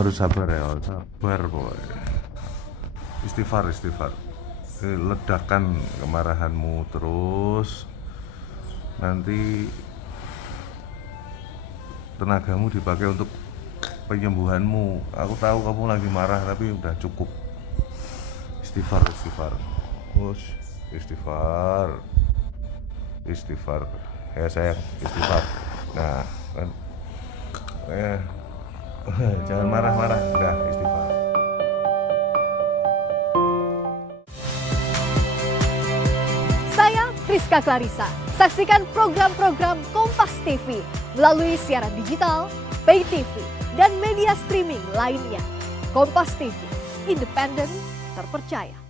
harus sabar ya, sabar boy. Istighfar. Ledakan kemarahanmu terus, nanti tenagamu dipakai untuk penyembuhanmu. Aku tahu kamu lagi marah, tapi udah cukup. Istighfar. Istighfar ya sayang, istighfar. Nah kan, jangan marah-marah, udah istighfar. Saya Friska Clarissa. Saksikan program-program Kompas TV melalui siaran digital, pay TV, dan media streaming lainnya. Kompas TV, independen, terpercaya.